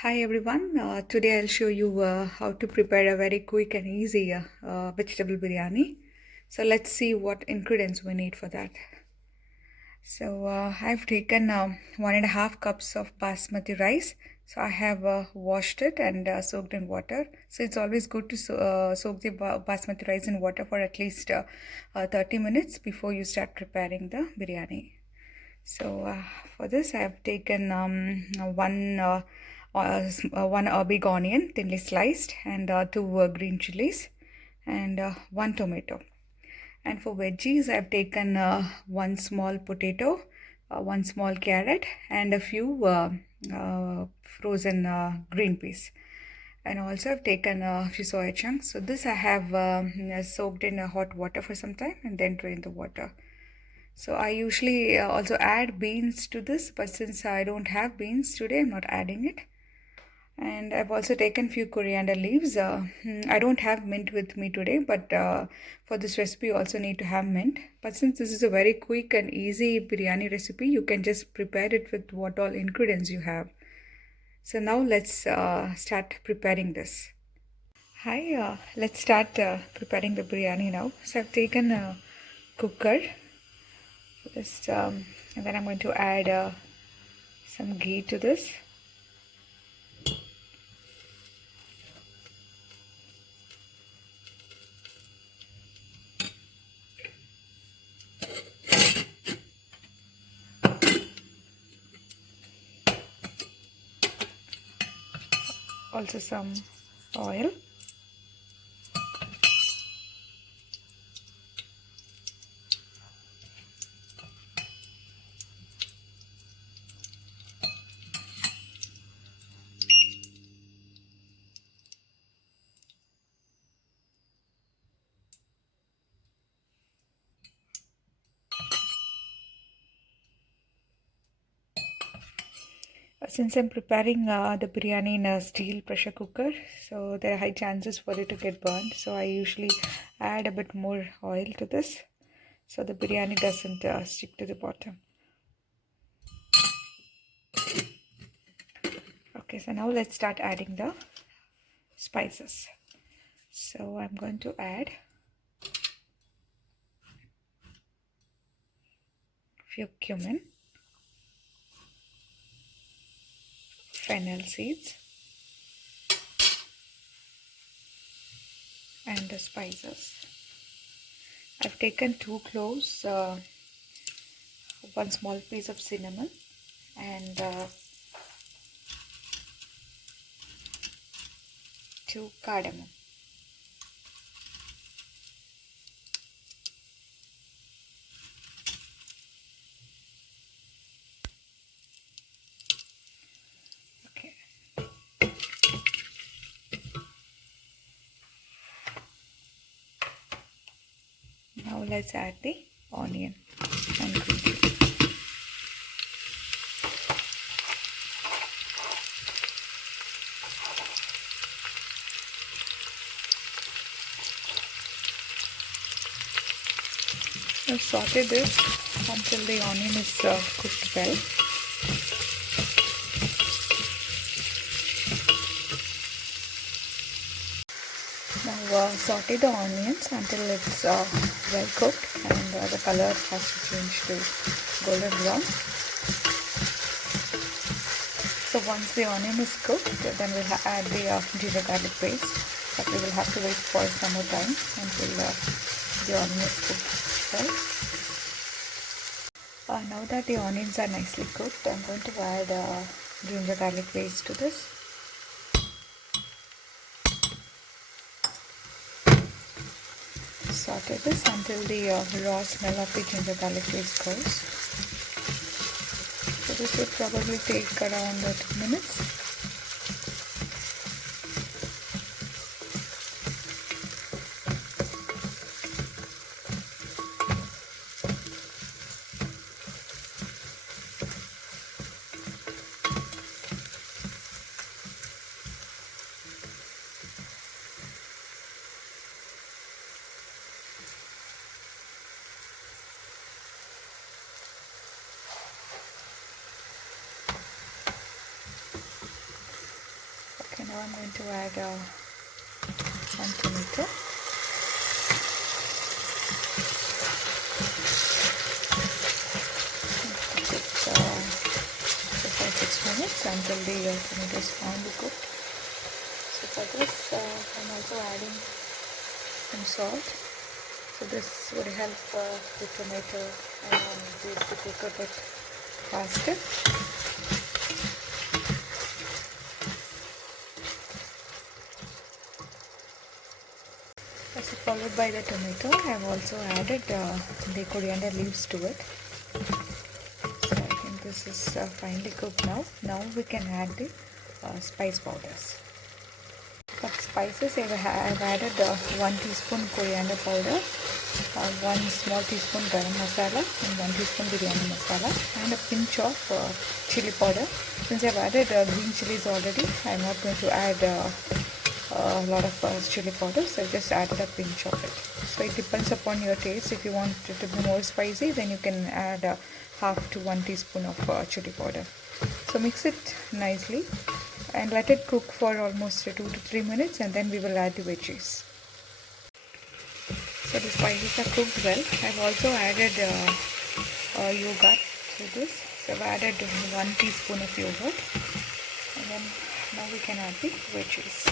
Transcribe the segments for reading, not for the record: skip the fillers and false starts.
Hi everyone. Today I'll show you how to prepare a very quick and easy vegetable biryani. So let's see what ingredients we need for that. So I've taken 1.5 cups of basmati rice. So I have washed it and soaked in water. So it's always good to soak the basmati rice in water for at least 30 minutes before you start preparing the biryani. So for this, I have taken one big onion, thinly sliced, and two green chilies, and one tomato. And for veggies, I've taken one small potato, one small carrot, and a few frozen green peas. And also, I've taken a few soya chunks. So this I have soaked in hot water for some time and then drained the water. So I usually also add beans to this, but since I don't have beans today, I'm not adding it. And I've also taken few coriander leaves. I don't have mint with me today, but for this recipe, you also need to have mint. But since this is a very quick and easy biryani recipe, you can just prepare it with what all ingredients you have. So now let's start preparing this. Hi, let's start preparing the biryani now. So I've taken a cooker. Just and then I'm going to add some ghee to this. Also some oil. Since I'm preparing the biryani in a steel pressure cooker, so there are high chances for it to get burned. So I usually add a bit more oil to this, so the biryani doesn't stick to the bottom. Okay, so now let's start adding the spices. So I'm going to add few cumin, fennel seeds, and the spices. I've taken 2 cloves, one small piece of cinnamon, and 2 cardamom. Okay. Now let's add the onion and green chili. Now saute this until the onion is cooked well. Now saute the onions until it's well cooked and the color has to change to golden brown. So once the onion is cooked, then we'll add the ginger garlic paste. But we will have to wait for some more time until the onion is cooked well. Now that the onions are nicely cooked, I'm going to add ginger garlic paste to this. Saute this until the raw smell of the ginger garlic paste goes. So this will probably take around 2 minutes. now I'm going to add one tomato. Cook for 5-6 minutes until the tomato is finely cooked. So for this, I'm also adding some salt. So this would help the tomato to cook a bit faster. So followed by the tomato, I have also added the coriander leaves to it. So I think this is finely cooked now. Now we can add the spice powders. For spices, I've added 1 teaspoon coriander powder, 1 small teaspoon garam masala, and 1 teaspoon biryani masala, and a pinch of chili powder. Since I've added green chilies already, I'm not going to add a lot of chili powder, so I just added a pinch of it. So it depends upon your taste. If you want it to be more spicy, then you can add half to 1 teaspoon of chili powder. So mix it nicely and let it cook for almost 2 to 3 minutes, and then we will add the veggies. So the spices are cooked well. I've also added yogurt to this. So I've added 1 teaspoon of yogurt, and then now we can add the veggies.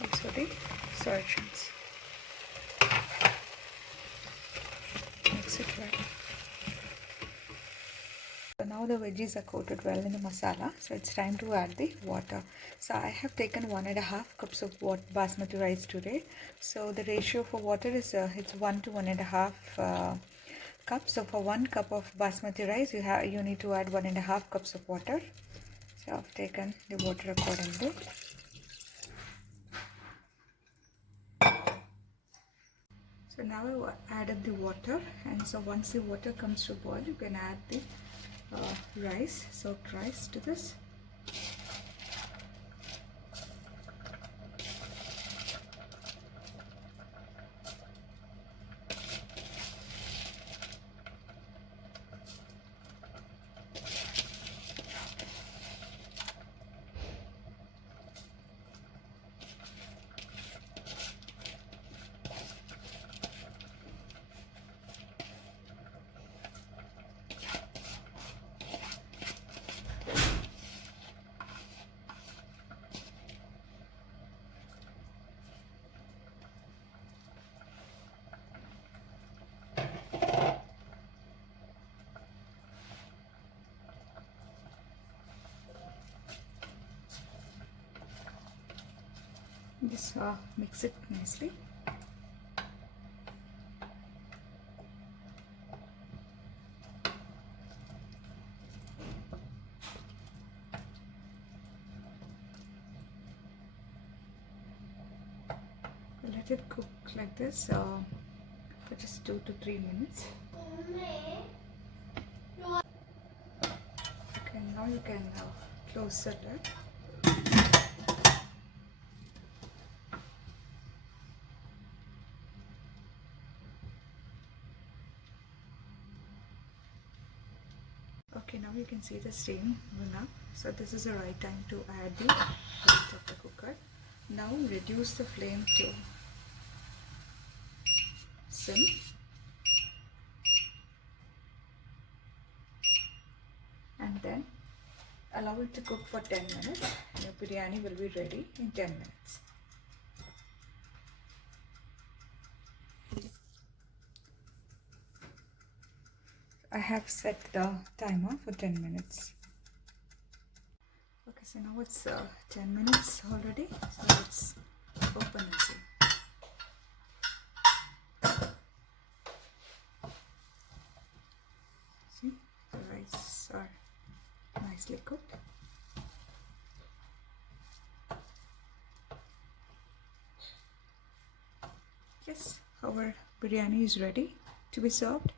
Also the soy chunks. Mix it well. So now the veggies are coated well in the masala, so it's time to add the water. So I have taken 1.5 cups of basmati rice today. So the ratio for water is it's 1 to 1.5 cups. So for 1 cup of basmati rice, you need to add 1.5 cups of water. So I've taken the water accordingly. So now I added the water, and so once the water comes to boil, you can add the rice, soaked rice to this. Just mix it nicely. Let it cook like this for just 2 to 3 minutes. Okay, now you can close the lid. Okay, now you can see the steam going up. So this is the right time to add the lid of the cooker. Now reduce the flame to sim. And then allow it to cook for 10 minutes. Your biryani will be ready in 10 minutes. I have set the timer for 10 minutes. Okay, so now it's 10 minutes already. So let's open and see. See, the rice are nicely cooked. Yes, our biryani is ready to be served.